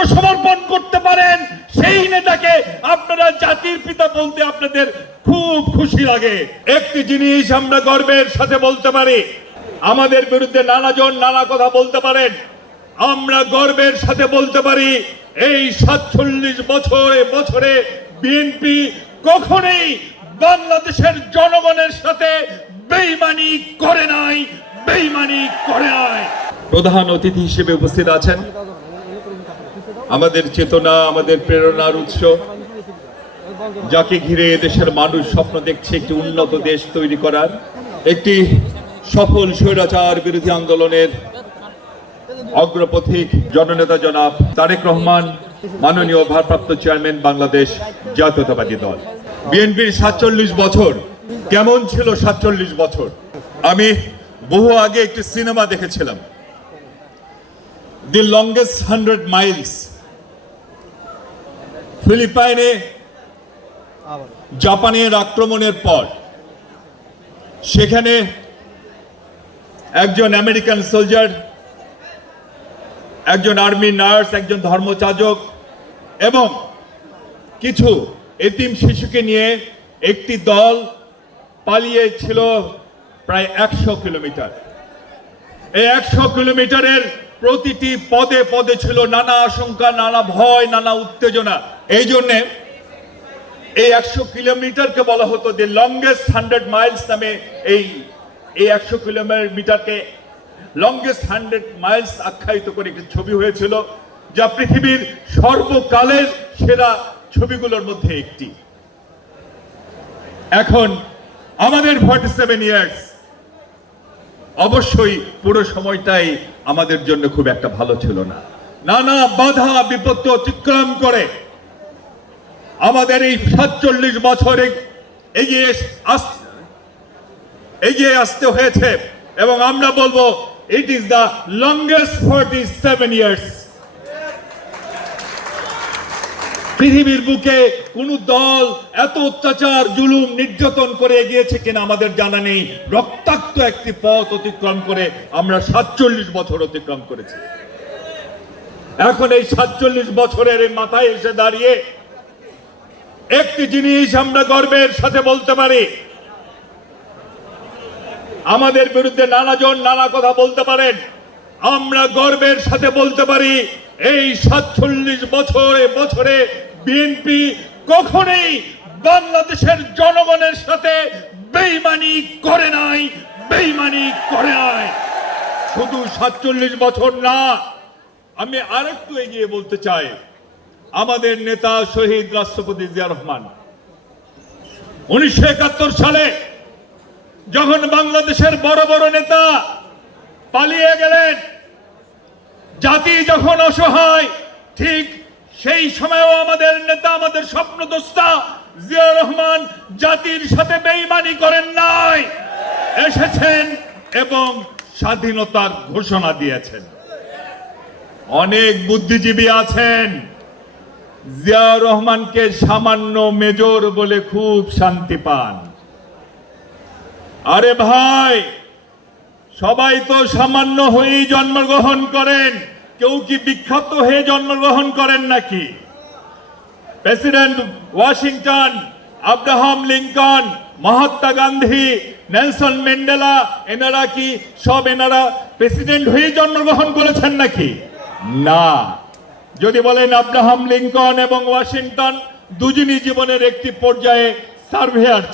আত্মসমর্পণ করতে পারেন সেই নেতাকে আপনারা জাতির পিতা বলতে আপনাদের খুব খুশি লাগে। একটি জিনিস আমরা গর্বের সাথে বলতে পারি, আমাদের বিরুদ্ধে নানাজন নানা কথা বলতে পারেন, আমরা গর্বের সাথে বলতে পারি এই ৪৭ বছরে বিএনপি কখনোই বাংলাদেশের জনগণের সাথে বেইমানি করে নাই। প্রধান অতিথি হিসেবে উপস্থিত আছেন আমাদের চেতনা, আমাদের প্রেরণার উৎস, যাকে ঘিরে দেশের মানুষ স্বপ্ন দেখছে একটি উন্নত দেশ তৈরি করার, একটি সফল স্বৈরাচার বিরোধী আন্দোলনের অগ্রপথিক জননেতা জনাব তারেক রহমান, মাননীয় ভারপ্রাপ্ত চেয়ারম্যান বাংলাদেশ জাতীয়তাবাদী দল। বিএনপির ৪৭ বছর কেমন ছিল? ৪৭ বছর আমি বহু আগে একটি সিনেমা দেখেছিলাম, দি লংগেস্ট 100 মাইলস। ফিলিপাইনে জাপানের আক্রমণের পর সেখানে একজন আমেরিকান সোলজার, একজন আর্মি নার্স, একজন ধর্মযাজক এবং কিছু এতিম শিশুকে নিয়ে একটি দল পালিয়েছিল প্রায় ১০০ কিলোমিটার। এই ১০০ কিলোমিটারের প্রতিটি পদে পদে ছিল নানা আশঙ্কা, নানা ভয়, নানা উত্তেজনা। এই জন্যে এই ১০০ কিলোমিটারকে বলা হতো দি লংগেস্ট 100 মাইলস নামে। এই ১০০ কিলোমিটারকে লংগেস্ট 100 মাইলস আখ্যায়িত করে একটি ছবি হয়েছিল, যা পৃথিবীর সর্বকালের সেরা ছবিগুলোর মধ্যে একটি। এখন আমাদের 47 ইয়ার্স, অবশ্যই পুরো সময়টাই আমাদের জন্য খুব একটা ভালো ছিল না। নানা বাধা বিপত্তি অতিক্রম করে আমাদের এই ৪৭ বছরে এগিয়ে আসতে হয়েছে এবং আমরা বলবো it is the longest 47 years. পৃথিবীর বুকে কোন দল এত অত্যাচার, জুলুম, নির্যাতন করে এগিয়েছে কিনা আমাদের জানা নেই। রক্তাক্ত একটি পথ অতিক্রম করে আমরা ৪৭ বছর অতিক্রম করেছি। এখন এই ৪৭ বছরের এই মাথায় এসে দাঁড়িয়ে একটি জিনিস আমরা গর্বের সাথে বলতে পারি, আমাদের বিরুদ্ধে নানাজন নানা কথা বলতে পারেন, আমরা গর্বের সাথে বলতে পারি এই ৪৭ বছরে বিএনপি কখনোই বাংলাদেশের জনগণের সাথে বেইমানি করে নাই। শুধু ৪৭ বছর না, আমি আরেকটু এগিয়ে বলতে চাই, আমাদের নেতা শহীদ রাষ্ট্রপতি জিয়া রহমান ১৯৭১ সালে যখন বাংলাদেশের বড় বড় নেতা পালিয়ে গেলেন, জাতি যখন অসহায়, ঠিক সেই সময়ও আমাদের নেতা, আমাদের স্বপ্নদ্রষ্টা জিয়া রহমান জাতির সাথে বেইমানি করেন নাই, এসেছেন এবং স্বাধীনতার ঘোষণা দিয়েছেন। অনেক বুদ্ধিজীবী আছেন জিয়া রহমানকে সামান্য মেজর বলে খুব শান্তি পান। আরে ভাই, সবাই তো সামান্য হয়েই জন্মগ্রহণ করেন, কেউ কি বিখ্যাত হয়ে জন্মগ্রহণ করেন নাকি? President Washington, Abraham Lincoln, Mahatma Gandhi, Nelson Mandela, এনারা কি সব প্রেসিডেন্ট হয়ে জন্মগ্রহণ করেছেন নাকি? না। যদি বলেন আব্রাহাম লিঙ্কন এবং ওয়াশিংটন দুজনই জীবনের একটি পর্যায়ে সার্ভেয়ার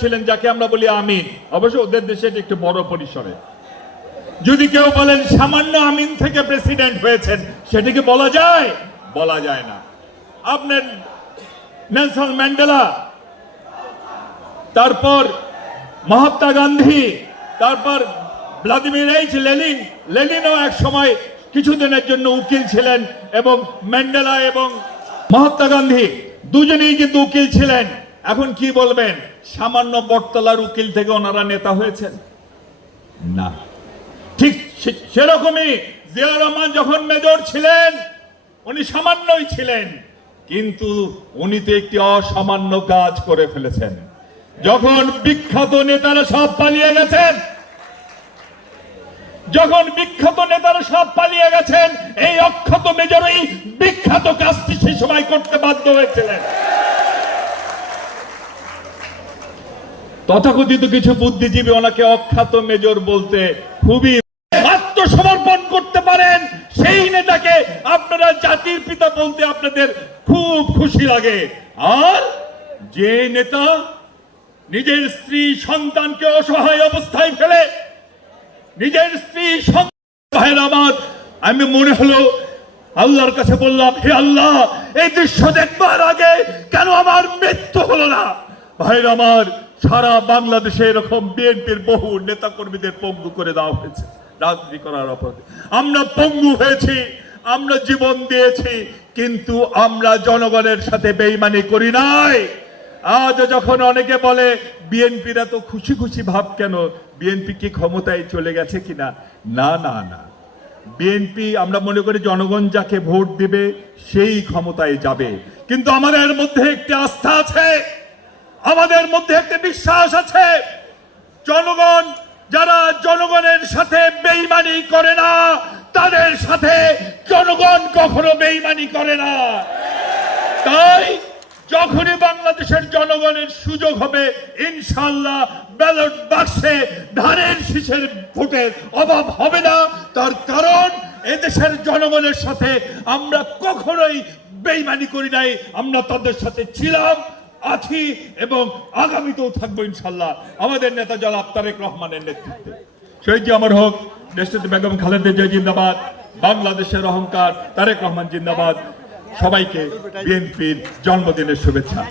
ছিলেন, যাকে আমরা বলি আমিন। অবশ্য ওদের দেশে এটি একটু বড় পরিসরে। যদি কেউ বলেন সামান্য আমিন থেকে প্রেসিডেন্ট হয়েছেন, সেটিকে বলা যায়? বলা যায় না। আপনার নেলসন ম্যান্ডেলা, তারপর মহাত্মা গান্ধী, তারপর ভ্লাদিমির লেনিনও এক সময় কিছুদিনের জন্য উকিল ছিলেন, এবং ম্যান্ডেলা এবং মহাত্মা গান্ধী দুজনেই কিন্তু উকিল ছিলেন। এখন কি বলবেন, সামান্য বটতলার উকিল থেকে ওনারা নেতা হয়েছেন? না। ঠিক সেরকমই জিয়া রহমান যখন মেজর ছিলেন, উনি সামান্যই ছিলেন, কিন্তু উনি তো একটি অসামান্য কাজ করে ফেলেছেন। যখন বিখ্যাত নেতারা সব পালিয়ে গেছেন, এই অক্ষত এই বিখ্যাত কাজটি সেই সময় করতে বাধ্য হয়েছিলেন। তথাকথিত কিছু বুদ্ধিজীবী ওনাকে অখ্যাত মেজর বলতে খুবই আত্মসমর্পণ করতে পারেন সেই নেতাকে আপনারা জাতির পিতা বলতে আপনাদের খুব খুশি লাগে। আর যে নেতা নিজের স্ত্রী সন্তানকে অসহায় অবস্থায় ফেলে, নিজের স্ত্রী সন্তান, আমার আমি মনে হলো আল্লাহর কাছে বললাম, হে আল্লাহ, এই দৃশ্য দেখবার আগে কেন আমার মৃত্যু হলো না। ভাইরা আমার, সারা বাংলাদেশে এরকম বিএনপির বহু নেতা কর্মীদের পঙ্গু করে দেওয়া হয়েছে রাজনীতি করার অপরাধে। আমরা পঙ্গু হয়েছি, আমরা জীবন দিয়েছি, কিন্তু আমরা জনগণের সাথে বেইমানি করি নাই। আজ যখন অনেকে বলে বিএনপিরা তো খুশি খুশি ভাব কেন, বিএনপি কি ক্ষমতায় চলে গেছে কিনা? না না না, বিএনপি আমরা মনে করি জনগণ যাকে ভোট দিবে সেই ক্ষমতায় যাবে। কিন্তু আমাদের মধ্যে একটি আস্থা আছে, আমাদের মধ্যে একটা বিশ্বাস আছে, জনগণ যারা জনগণের সাথে বেইমানি করে না, তাদের সাথে জনগণ কখনো বেইমানি করে না। তাই যখনই বাংলাদেশের জনগণের সুযোগ হবে, ইনশাআল্লাহ ব্যালট বাক্সে ধানের শীষের ভোটের অভাব হবে না। তার কারণ এদেশের জনগণের সাথে আমরা কখনোই বেইমানি করি নাই, আমরা তাদের সাথে ছিলাম, আছি এবং আগামীতেও থাকবো ইনশাআল্লাহ আমাদের নেতা জনাব তারেক রহমানের নেতৃত্বে। শহীদ অমর হোক, দেশনেত্রী বেগম খালেদা জিয়া জিন্দাবাদ, বাংলাদেশের অহংকার তারেক রহমান জিন্দাবাদ। সবাইকে বিএনপির জন্মদিনের শুভেচ্ছা।